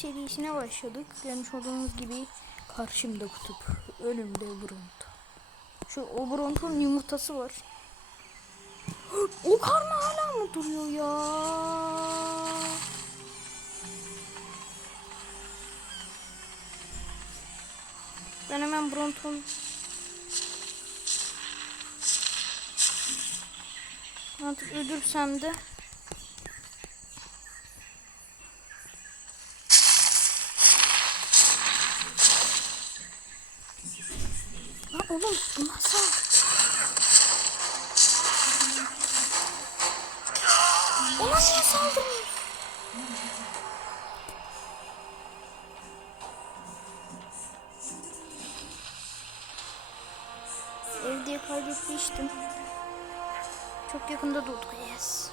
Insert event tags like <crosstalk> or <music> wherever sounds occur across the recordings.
serisine başladık. Görmüş olduğunuz gibi karşımda kutup, önümde Bronto. Şu o Bronto'nun yumurtası var. <gasps> O karnı hala mı duruyor ya? Ben hemen Bronto'nun Artık öldürsem de Lan oğlum bu nasıl? O nasıl saldırıyor? Evde kaydetmiştim. Çok yakında doğduk. Yes.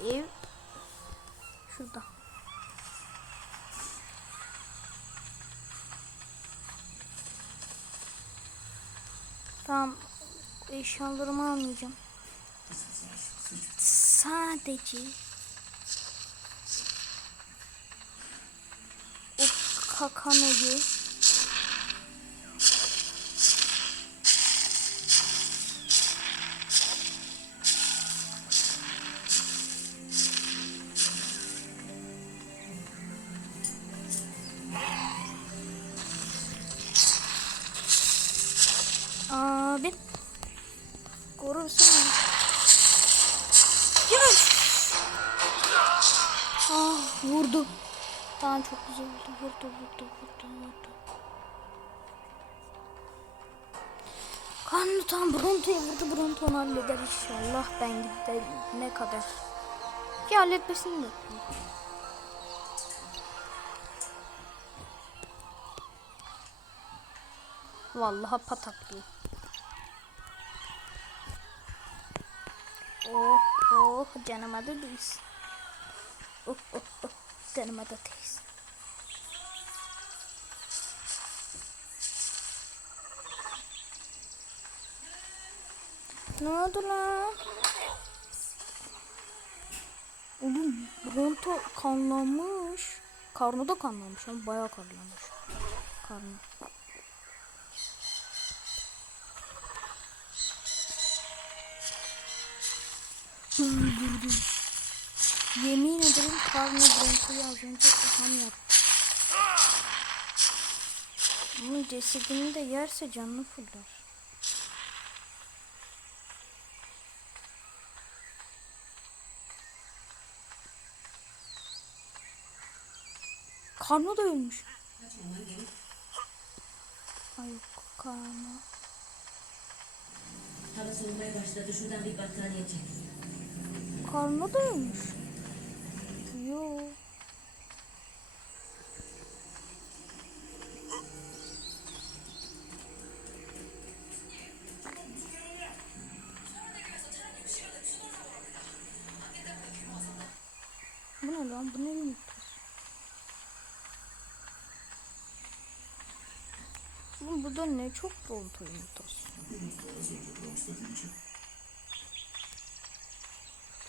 Ev şurada. Tamam. Eşyalarımı almayacağım. Sadece o kakanoyu Kanlı tam Bronto'ya vurdu. Bronto onu halleder inşallah. Ben gider ne kadar. Ki halletmesini de. Vallahi pataklıyor. Oh oh canıma da değilsin. Oh oh oh canıma da değilsin. Ne oldu lan? Oğlum Bronto kanlanmış. Karnı da kanlanmış ama bayağı kanlanmış. Karnı. Öldürdüm. Yemin ederim karnı Bronto'yu az önce ham yaptı. Bunun cesedini de yerse canını fırlar. Karnı da ölmüş. Ay yok karnı. Hava soğumaya başladı. Şuradan bir battaniye çek. Karnı da ölmüş. Yo. Oğlum bu da ne çok doldu yumurtası.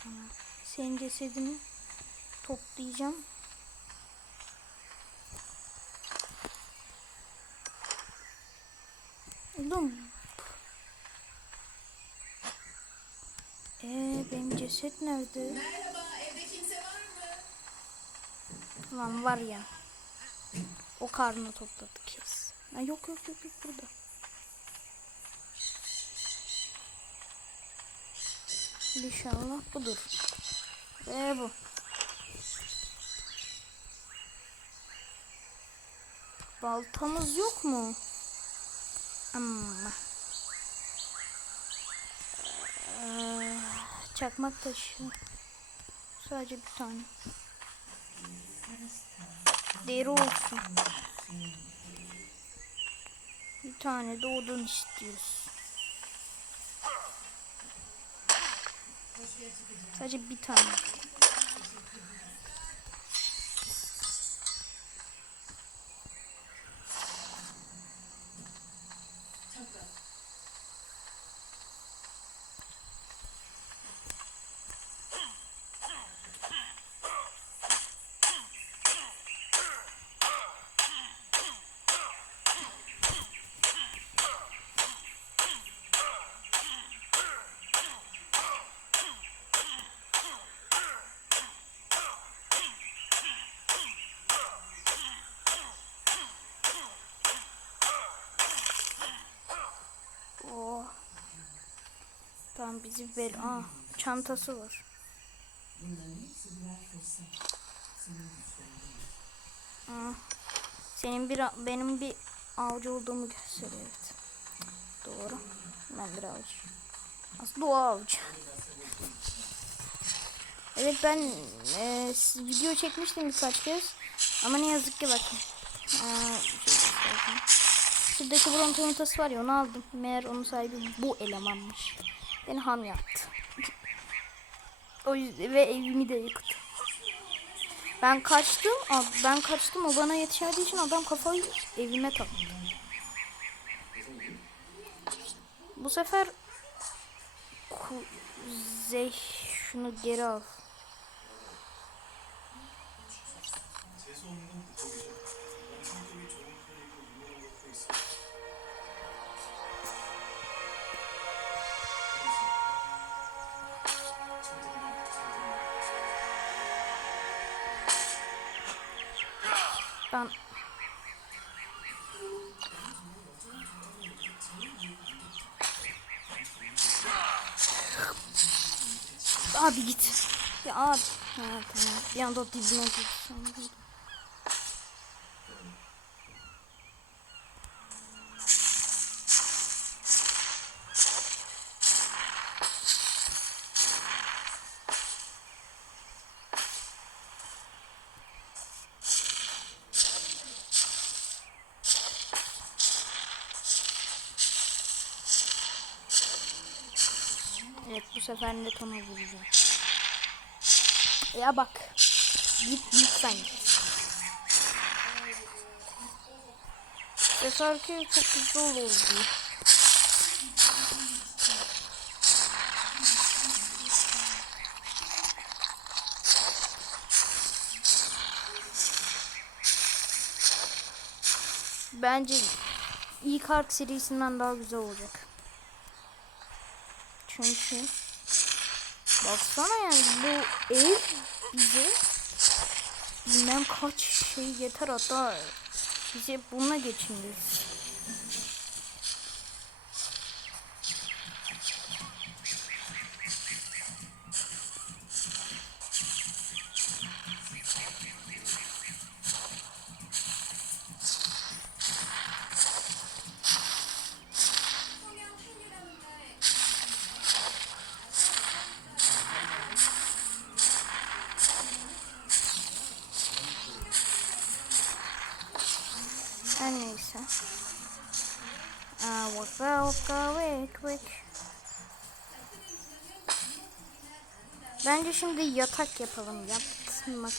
Tamam. Senin cesedini toplayacağım. Oğlum. Ee, benim ceset nerede? Merhaba, evde kimse var mı? Lan var ya. O karnı topladı kes. Ha, yok yok yok yok burada. İnşallah budur. Ve bu. Baltamız yok mu? Ama. Ee, çakmak taşı. Sadece bir tane. Deri olsun. Bir tane de odun istiyoruz. Sadece bir tane. Tamam bizi ver. Aa çantası var. Aa, senin bir benim bir avcı olduğumu gösteriyor evet. Doğru. Ben bir avcı. Aslında o avcı. Evet ben e, video çekmiştim birkaç kez. Ama ne yazık ki bakın. Göstereceğim. Şuradaki bronz yumurtası var ya onu aldım. Meğer onun sahibi bu elemanmış. Beni ham yaptı. o yüzden ve evimi de yıktı. Ben kaçtım. Ben kaçtım. O bana yetişemediği için adam kafayı evime taktı. Bu sefer Kuzey şunu geri al. Ben Abi git. Ya abi. Ha, tamam. Bir anda dibine git. Evet bu sefer net ona vuracağım. Ya bak. Git lütfen. Bu seferki çok hızlı oldu. Bence ilk ark serisinden daha güzel olacak. Çünkü baksana yani bu ev bize bilmem kaç şey yeter hatta bize bununla geçiniriz. Wake. Bence şimdi yatak yapalım. Yatmak.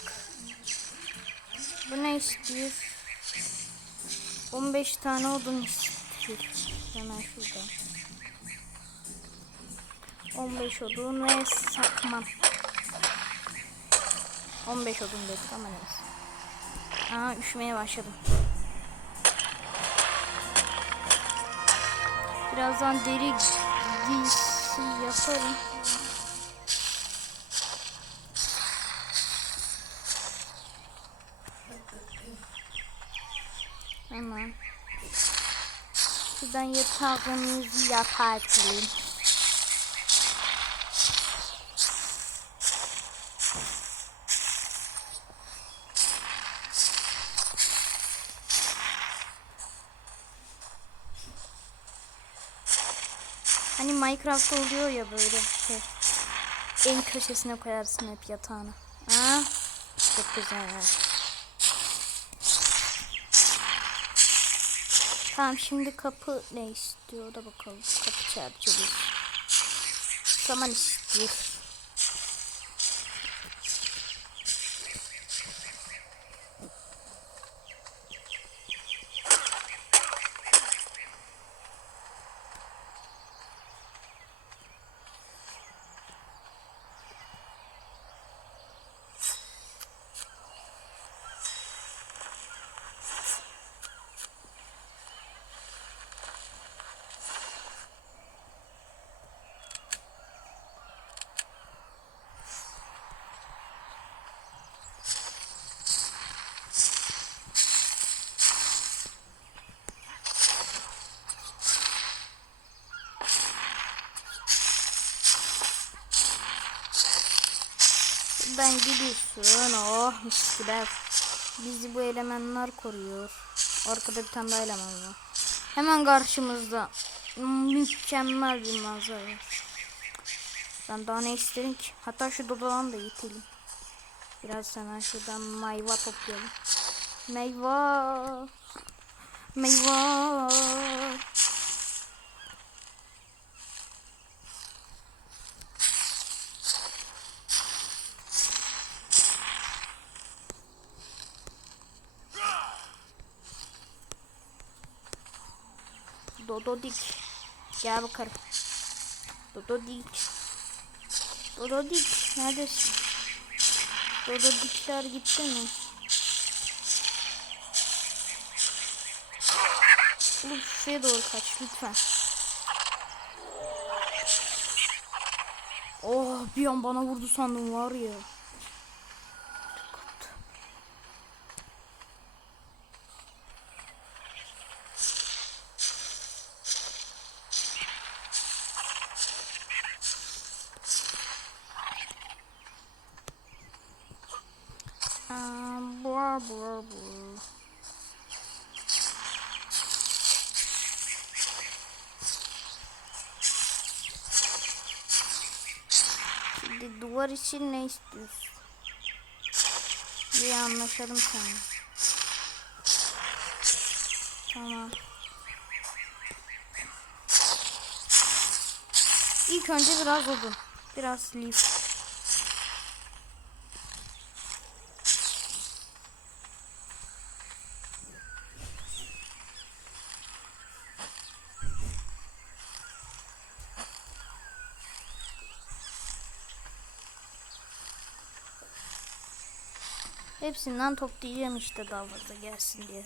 Bu ne istiyor? 15 tane odun istiyor. Hemen şurada. 15 odun ve sakman. 15 odun dedik ama neyse. Aa üşümeye başladım. Birazdan deri giysi yaparım. Hemen. Şuradan yatağımızı yaparım. Hani Minecraft'ta oluyor ya böyle şey. En köşesine koyarsın hep yatağını. Aa, çok güzel. Tamam şimdi kapı ne istiyor da bakalım. Kapı çarpıcı Saman istiyor. Şuradan gidiyorsun. Oh mis gibi. Bizi bu elemanlar koruyor. Arkada bir tane daha eleman var. Hemen karşımızda. Mükemmel bir manzara. Ben daha ne isterim ki? Hatta şu dododan da itelim. Biraz sana şuradan meyve toplayalım. Meyve. Meyve. Dododik. Gel bakalım. Dododik. Dododik. Neredesin? Dododikler gitti mi? Oğlum şuraya doğru kaç lütfen. Oh bir an bana vurdu sandım var ya. İçin ne istiyorsun? Bir anlaşalım seninle. Tamam. İlk önce biraz odun. Biraz lif. Hepsinden toplayacağım işte daha gelsin diye.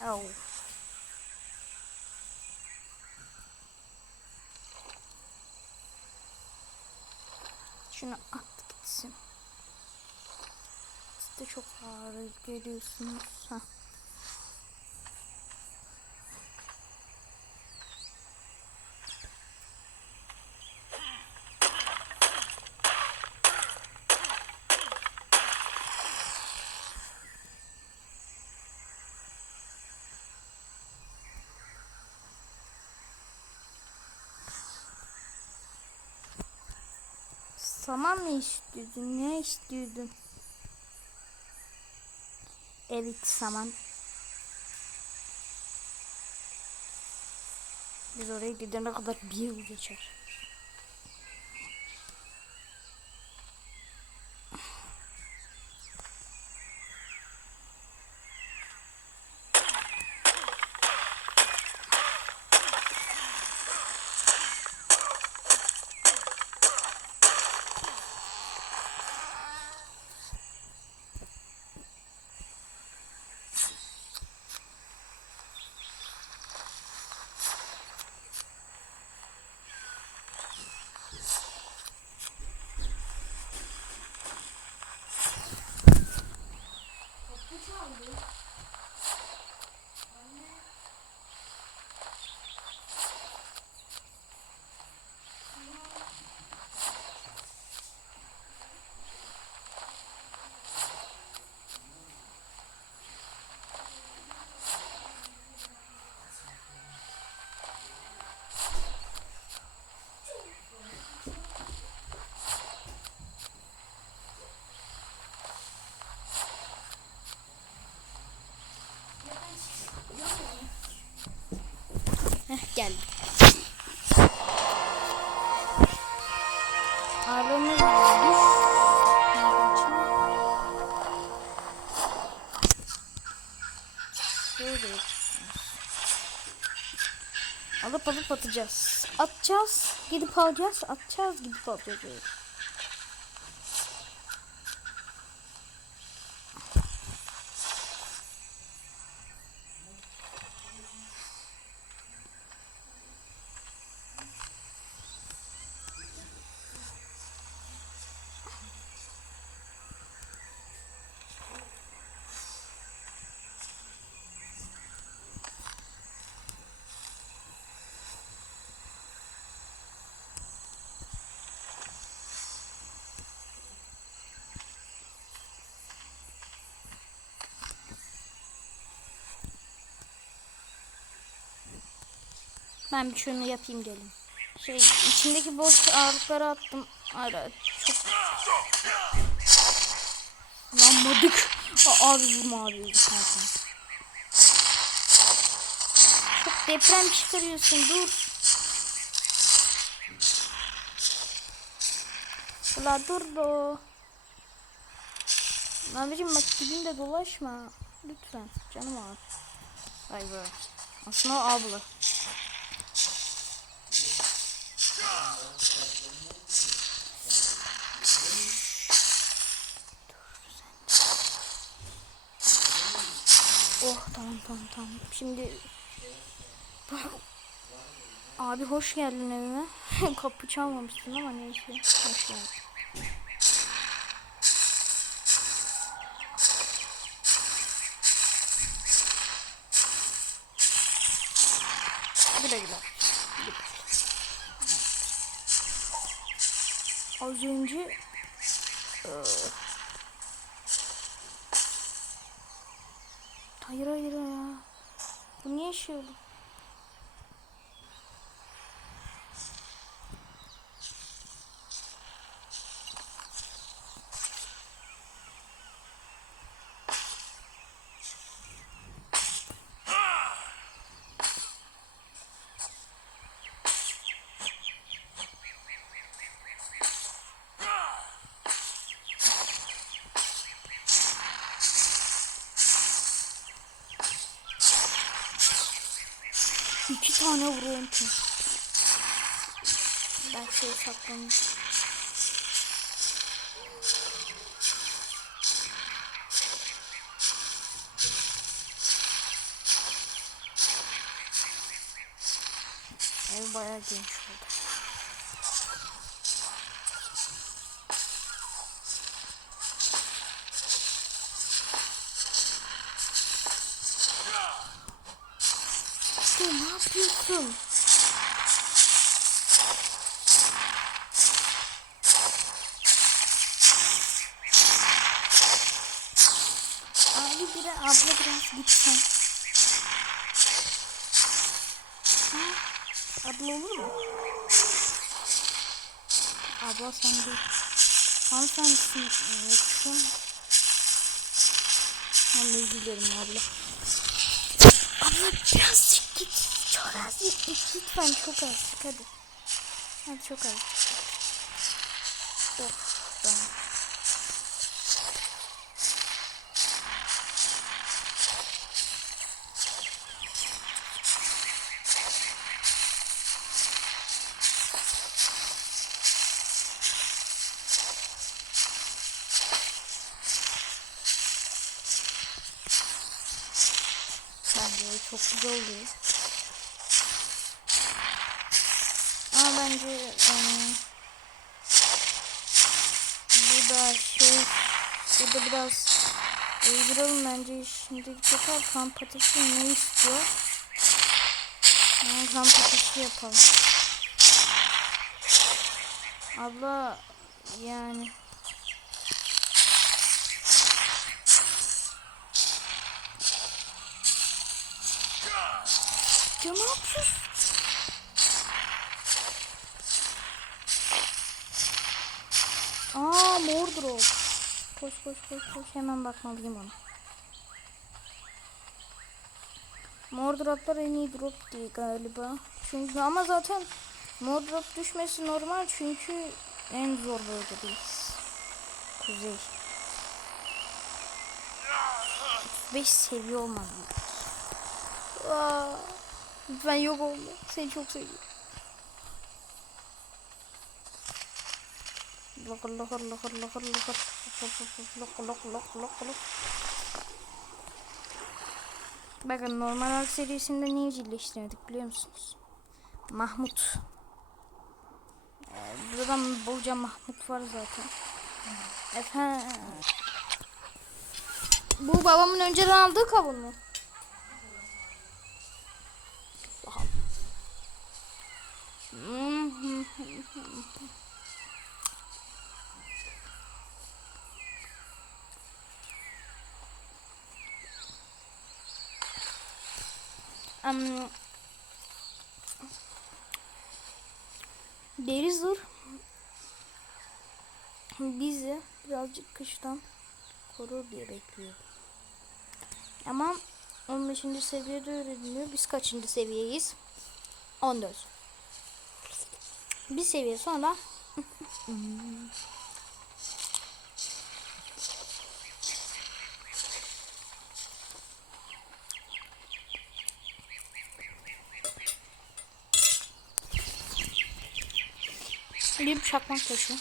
Au. Şunu at gitsin. Siz de çok ağır geliyorsunuz. Ha. Saman mı istiyordun? Ne istiyordun? Evet saman. Biz oraya gidene kadar bir yıl geçer. Heh geldi. Yapacağız. Alıp alıp atacağız. Atacağız. Gidip alacağız. Atacağız. Gidip alacağız. Ben bir şunu yapayım gelin. Şey içindeki boş ağırlıkları attım. Hala çok Lan madık. Abi vurma abi. Zaten. Çok deprem çıkarıyorsun dur. Ula dur do. Abicim bak dibinde dolaşma. Lütfen canım abi. Vay be. Aslında abla. Oh tamam tamam tamam. Şimdi Abi hoş geldin evime. <laughs> Kapı çalmamışsın ama neyse. Hoş geldin. Güle güle. Az önce Hayır hayır ya. Bu niye şey oldu? saklanmış. Ev bayağı geniş. Ha? Abla olur mu? Abla sen de. Hanımefendisin. Yoksun. Ben de özür dilerim abla. Abla birazcık git. Çok az git. Lütfen çok az. Hadi. Hadi çok az. Oh. Tamam. Güzel oluyor. Ama bence um, burada şey burada biraz uyduralım bence şimdi tekrar kamp ateşi ne istiyor? Yani kamp ateşi yapalım. Abla yani Ya ne? Aa mor drop. Koş koş koş koş hemen bakmalıyım ona. Mor droplar en iyi drop değil galiba. Çünkü ama zaten mor düşmesi normal çünkü en zor bölgedeyiz. Kuzey. 5 seviye olmalı. Aa, lütfen yok olma. Seni çok seviyorum. Lok lok lok lok lok lok lok lok lok lok lok Bakın normal ark serisinde niye cilleştirmedik biliyor musunuz? Mahmut. Ee, buradan bolca Mahmut var zaten. Efendim. Bu babamın önceden aldığı kavun mu? Um, Deri zırh bizi birazcık kıştan korur diye bekliyorum. Ama 15. seviyede öğreniliyor. Biz kaçıncı seviyeyiz? 14. Bir seviye sonra <laughs> bir çakmak taşı.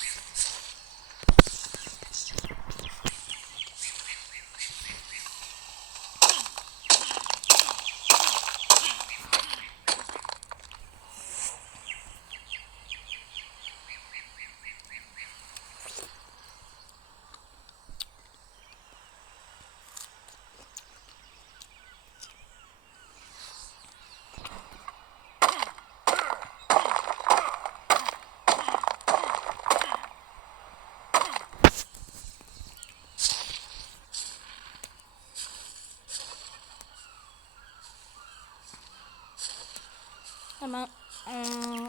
Hemen eee,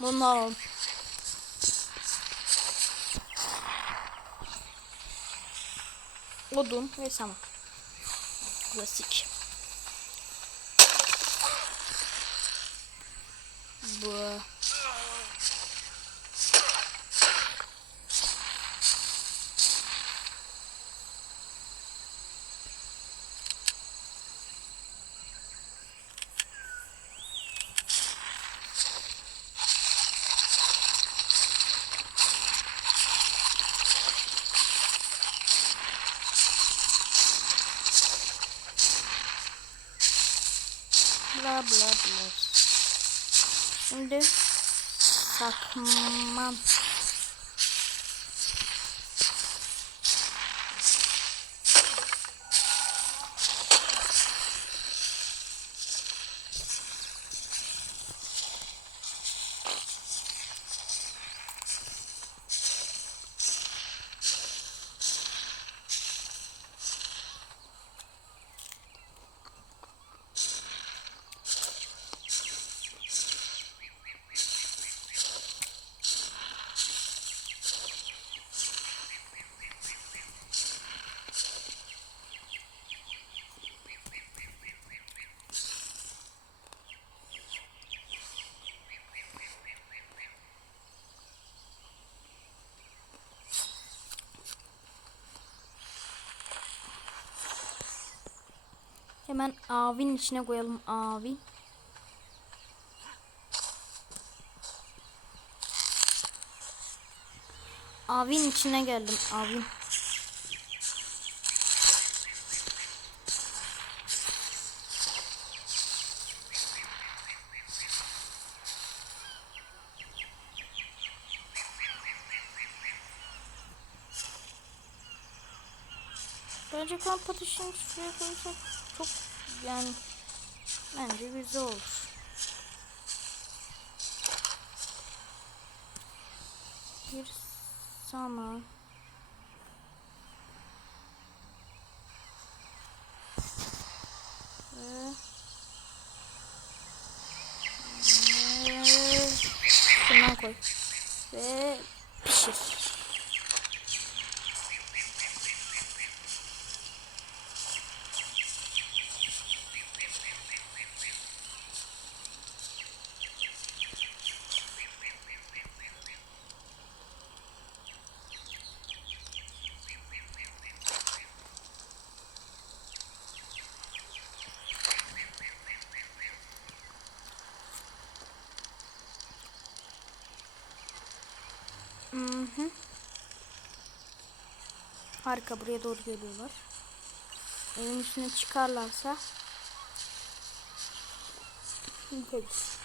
bunu alalım. Odun ve saman. Klasik. Bu. Bla bla bla. Şimdi sakman. Hemen avin içine koyalım avi. Avin içine geldim avin. Bence kamp ateşini şuraya koysak çok yani bence güzel olur. Bir ve ve şundan koy ve pişir. Harika buraya doğru geliyorlar. Evin içine çıkarlarsa gideriz.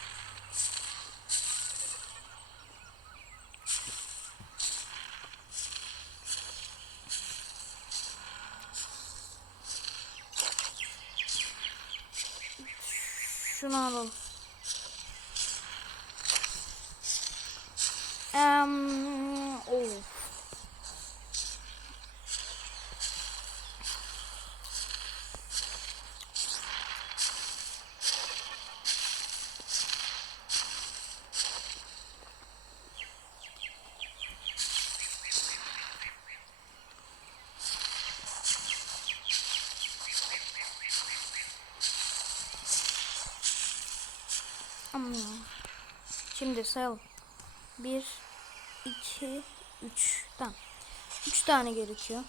Şunu alalım. Um, oh. Aman. Şimdi sayalım. 1 2 3 tamam. 3 tane gerekiyor.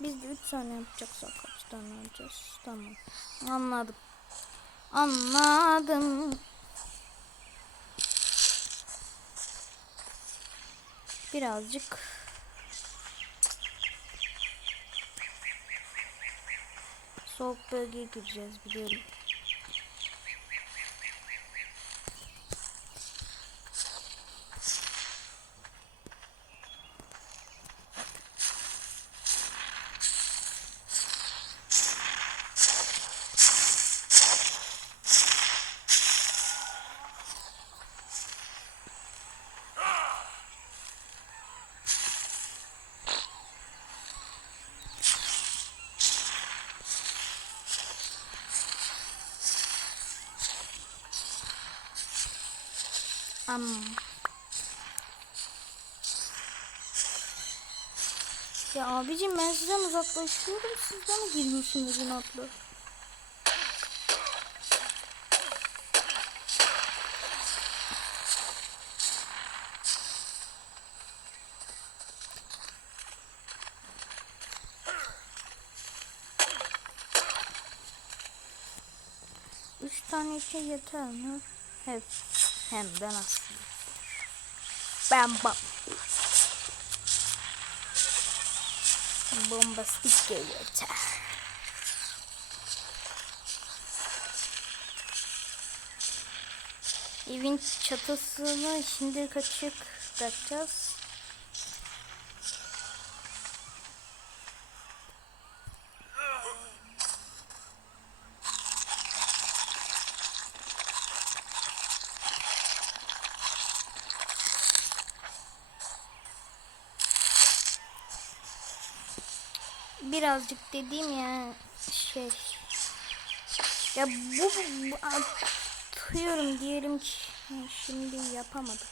Biz de 3 tane yapacaksak kaç tane alacağız? Tamam. Anladım. Anladım. Birazcık soğuk bölgeye gireceğiz biliyorum. Ama Ya abicim ben sizden uzaklaşıyorum. Siz bana giriyorsunuz inatla. Üç tane şey yeter mi? Hep hem de nasıl? Ben bak. Bombastik yeter. Evin çatısını şimdi kaçık takacağız. Birazcık dediğim ya şey ya bu, bu, bu atıyorum diyelim ki şimdi yapamadık.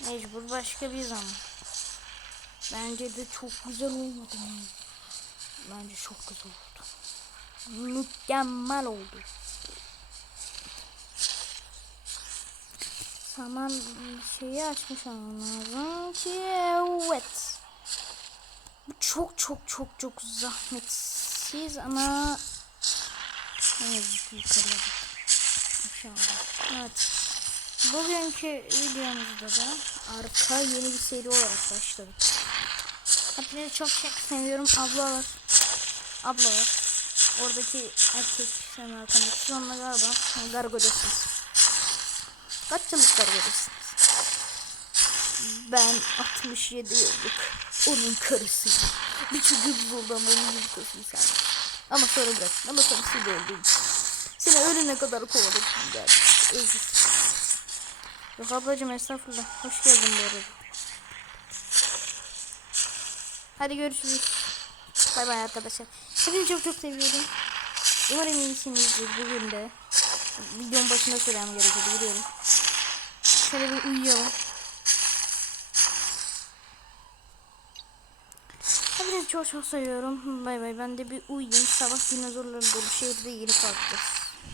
Mecbur başka bir zaman. Bence de çok güzel olmadı? Bence çok güzel oldu. Mükemmel oldu. Saman şeyi açmış olmam lazım ki evet. Çok çok çok çok zahmetsiz ama ne. Evet. Bugünkü videomuzda da arka yeni bir seri olarak başladık. Hepinizi çok çok seviyorum. Ablalar. Ablalar. Oradaki erkek sen arkamdaki siz onunla galiba gargodasınız. Kaç yıllık gargodasınız? Ben 67 yıllık onun karısıyım. Bir çocuk buldu ama onun yumurtasını sen. Ama sonra bıraktın ama sonra sizi öldürdüm. Seni ölene kadar kovaladım derdim. Ezik. Yok ablacım estağfurullah. Hoş geldin bu arada. Hadi görüşürüz. Bay bay arkadaşlar. Hepinizi çok çok seviyorum. Umarım iyisinizdir bugün de. Videonun başında söylemem gerekiyordu biliyorum. Şöyle bir uyuyalım. Hepinizi çok çok seviyorum. Bay bay ben de bir uyuyayım. Sabah dinozorların dolu şehirde yeni kalkacağız.